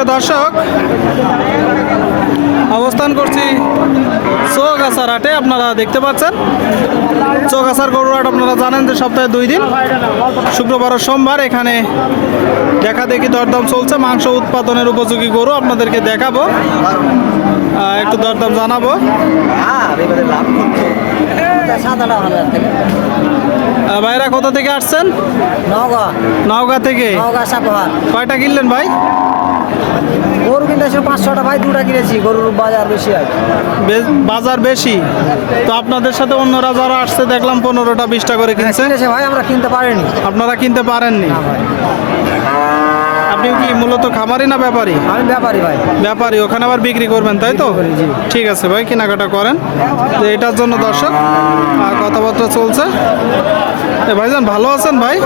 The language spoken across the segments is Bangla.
সুপ্রিয় দর্শক অবস্থান করছি চৌগাছার হাটে আপনারা দেখতে পাচ্ছেন। চৌগাছার গরুর হাট আপনারা জানেন যে সপ্তাহে দুই দিন শুক্রবার ও সোমবার এখানে দেখা দেখি দরদাম চলছে। মাংস উৎপাদনের উপযোগী গরু আপনাদেরকে দেখাবো। একটু দরদাম জানাব। ভাইরা কোথা থেকে আসছেন? নওগাঁ। নওগাঁ থেকে? কয়টা কিনলেন ভাই? গরু কিনতেছি পাঁচশোটা ভাই দুটা কিনেছি গরুর বাজার বেশি আর বাজার বেশি। তো আপনাদের সাথে অন্যরা যারা আসছে দেখলাম পনেরোটা বিশটা করে কিনছে। ভাই আমরা কিনতে পারিনি। আপনারা কিনতে পারেননি। ভাই। আপনি কি মূলত খামারি না ব্যাপারী? আমি ব্যাপারী ভাই। ব্যাপারী ওখানে আবার বিক্রি করবেন তাই তো? ঠিক আছে ভাই কেনাকাটা করেন। তো এটার জন্য দর্শক কথাবার্তা চলছে। এ ভাইজান ভালো আছেন ভাই?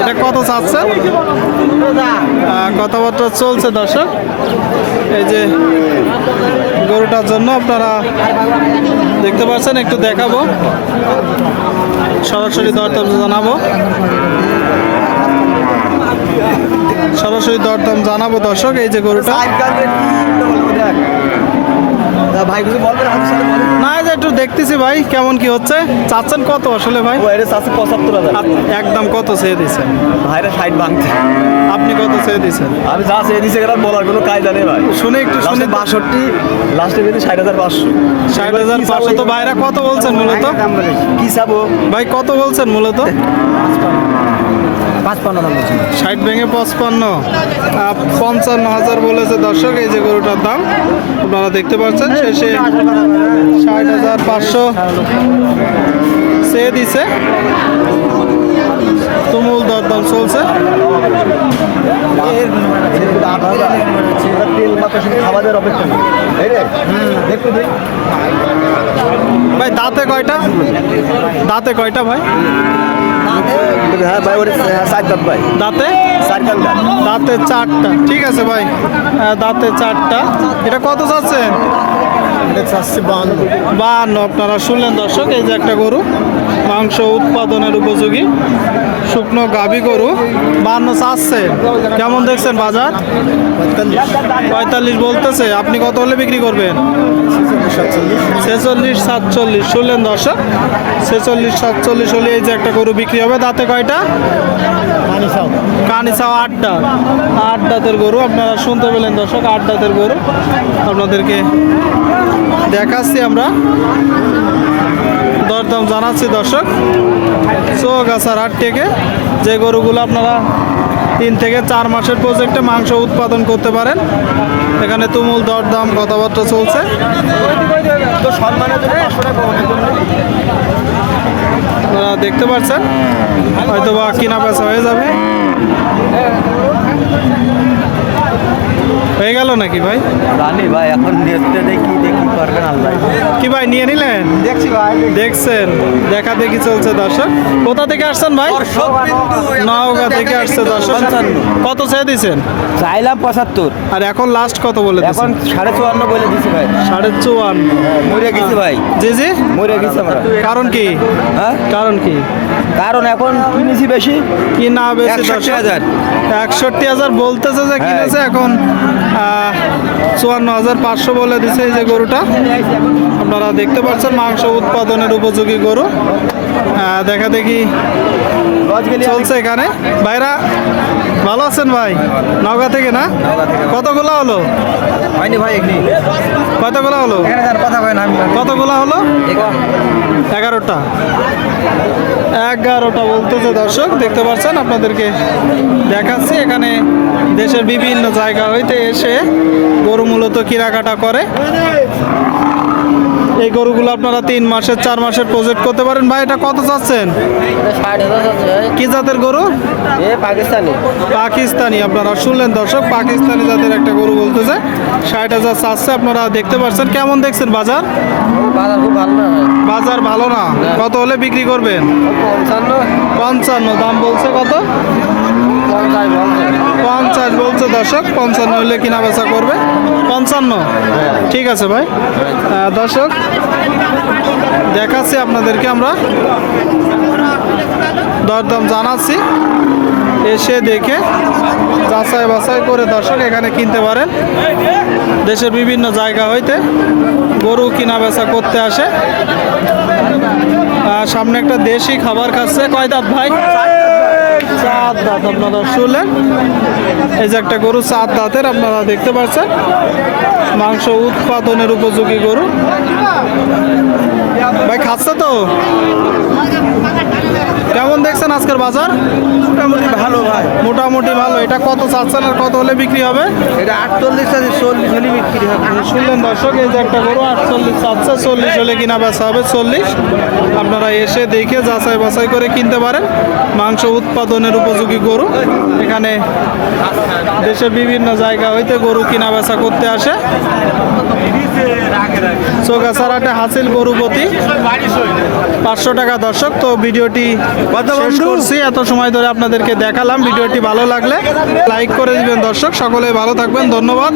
এটা কত চাচ্ছেন? কথাবার্তা চলছে দর্শক। এই যে গরুটার জন্য আপনারা দেখতে পাচ্ছেন একটু দেখাবো। সরাসরি দরদাম জানাব। সরাসরি দরদাম জানাব দর্শক এই যে গরুটা। ভাই কিছু বলবেন? আমাদের সাথে বলেন। না এই যে একটু দেখতেছি ভাই কেমন কি হচ্ছে। চাচ্ছেন কত আসলে ভাই? চাচ্ছে পঁচাত্তর হাজার। একদম কত চেয়ে ভাইরা ষাট ভাঙছে। আপনি কত চেয়ে দিছেন আমি যা চেয়ে দিচ্ছি এখানে বলার কোনো কায়দা নেই ভাই। শুনে একটু শুনে বাষট্টি লাস্টে বেঁধে ষাট হাজার পাঁচশো। ষাট হাজার পাঁচশো? তো ভাইরা কত বলছেন মূলত? কি চাবো? ভাই কত বলছেন মূলত? পাঁচপান্ন দাম বলছি ষাট ভেঙে পঁচপান্ন। পঞ্চান্ন হাজার বলেছে দর্শক এই যে গরুটার দাম। আপনারা দেখতে পাচ্ছেন শেষে ষাট হাজার পাঁচশো। সে দিছে। তুমুল দরদাম চলছে। খাওয়া অপেক্ষা নেই এই রে দেখো দেখ ভাই দাঁতে কয়টা? দাঁতে কয়টা ভাই? হ্যাঁ ভাই সাত দাঁত ভাই। দাঁতে? চার দাঁত দাঁতে চারটা। ঠিক আছে ভাই দাঁতে চারটা। এটা কত চাচ্ছেন চাচ্ছে আপনারা শুনলেন দর্শক এই যে একটা গরু মাংস উৎপাদনের উপযোগী। শুকনো গাভী গরু, বান্ন চাচ্ছে। কেমন দেখছেন বাজার? পঁয়তাল্লিশ বলতেছে, আপনি কত হলে বিক্রি করবেন? ছেচল্লিশ, সাতচল্লিশ, শুনলেন দর্শক? ছেচল্লিশ, সাতচল্লিশ হলে এই যে একটা গরু বিক্রি হবে তাতে কয়টা? কানিসাও আটটা। আট দাঁতের গরু, আপনারা শুনতে পেলেন দর্শক, আট দাঁতের গরু। আপনাদেরকে দেখাচ্ছি আমরা। দরদাম জানাচ্ছি দর্শক। চৌগাছার হাট থেকে। যে গরুগুলো আপনারা তিন থেকে চার মাসের প্রজেক্টে মাংস উৎপাদন করতে পারেন। এখানে তুমুল দরদাম কথাবার্তা চলছে। আপনারা দেখতে পাচ্ছেন হয়তো বা কিনা পেঁচা হয়ে যাবে। হয়ে গেল নাকি ভাই? জানি ভাই এখন দেখতে দেখি দেখি করবেন আল্লাহ। কি ভাই নিয়ে নিলেন? দেখছি ভাই দেখছেন? দেখা দেখি চলছে দর্শক। কোথা থেকে আসছেন ভাই? নওগাঁ থেকে আসছে দর্শক। কত চেয়ে দিছেন চাইলাম পঁচাত্তর। আর এখন লাস্ট কত বলে এখন সাড়ে চুয়ান্ন বলে দিছি ভাই। সাড়ে চুয়ান্ন। মরে গেছি ভাই। জি জি? মরে গেছি আমরা। কারণ কি? হ্যাঁ? কারণ কি? কারণ এখন কিনেছি বেশি। কি না বেশি একষট্টি হাজার। একষট্টি হাজার বলতেছে যে কিনেছে এখন আহ, চুয়ান্ন হাজার পাঁচশো বলে দিছে এই যে গরুটা। আপনারা দেখতে পাচ্ছেন মাংস উৎপাদনের উপযোগী গরু। দেখা দেখি চলছে এখানে। ভাইরা ভালো আছেন ভাই? নওগাঁ থেকে না? কতগুলো হলো? হয়নি ভাই এখানে। কতগুলো হলো? কথা না কতগুলো হলো? এগারোটা। এগারোটা বলতেছে দর্শক, দেখতে পাচ্ছেন আপনাদেরকে দেখাচ্ছি। এখানে দেশের বিভিন্ন জায়গা হইতে এসে গরু মূলত কেনাকাটা করে। এই গরুগুলো আপনারা তিন মাসের চার মাসের প্রজেক্ট করতে পারেন। ভাই এটা কত চাচ্ছেন? কি জাতের গরু? পাকিস্তানি। পাকিস্তানি আপনারা শুনলেন দর্শক পাকিস্তানি জাতের একটা গরু বলতেছে। ষাট হাজার চাচ্ছে আপনারা দেখতে পাচ্ছেন কেমন দেখছেন বাজার? বাজার খুব ভালো না বাজার ভালো না? কত হলে বিক্রি করবেন? পঞ্চান্ন। পঞ্চান্ন দাম বলছে কত? পঞ্চাশ। পঞ্চাশ দর্শক, পঞ্চান্ন হলে কিনা বেচা করবে? পঞ্চান্ন। ঠিক আছে ভাই। দর্শক, দেখাচ্ছি আপনাদেরকে আমরা। দরদাম জানাচ্ছি। এসে দেখে যাচাই বাছাই করে দর্শক এখানে কিনতে পারেন। দেশের বিভিন্ন জায়গা হইতে গরু কিনা বেচা করতে আসে। সামনে একটা দেশি খাবার খাচ্ছে। কয় দাঁত ভাই? চার দাঁত আপনারা শুনলেন? এই যে একটা গরু চার দাঁতের, আপনারা দেখতে পাচ্ছেন। মাংস উৎপাদনের উপযোগী গরু। ভাই, খাচ্ছে তো? কেমন দেখছেন আজকের বাজার? মোটামুটি ভালো ভাই। মোটামুটি ভালো। এটা কত চাচ্ছেন আর কত হলে বিক্রি হবে? এটা আটচল্লিশ আছে চল্লিশ হলে বিক্রি হবে। শুনলেন দর্শক এই যে একটা গরু আটচল্লিশ চাচ্ছে চল্লিশ হলে কিনা বেচা হবে চল্লিশ। আপনারা এসে দেখে যাচাই বাছাই করে কিনতে পারেন। মাংস উৎপাদনের উপযোগী গরু। এখানে দেশের বিভিন্ন জায়গা হইতে গরু কিনা বেচা করতে আসে। চোখাছাড়াটে হাসিল গরুপতি। পাঁচশো টাকা দর্শক তো ভিডিওটি শেষ করছি এত সময় ধরে আপনাদেরকে দেখালাম ভিডিওটি ভালো লাগলে লাইক করে দিবেন দর্শক সকলে ভালো থাকবেন ধন্যবাদ।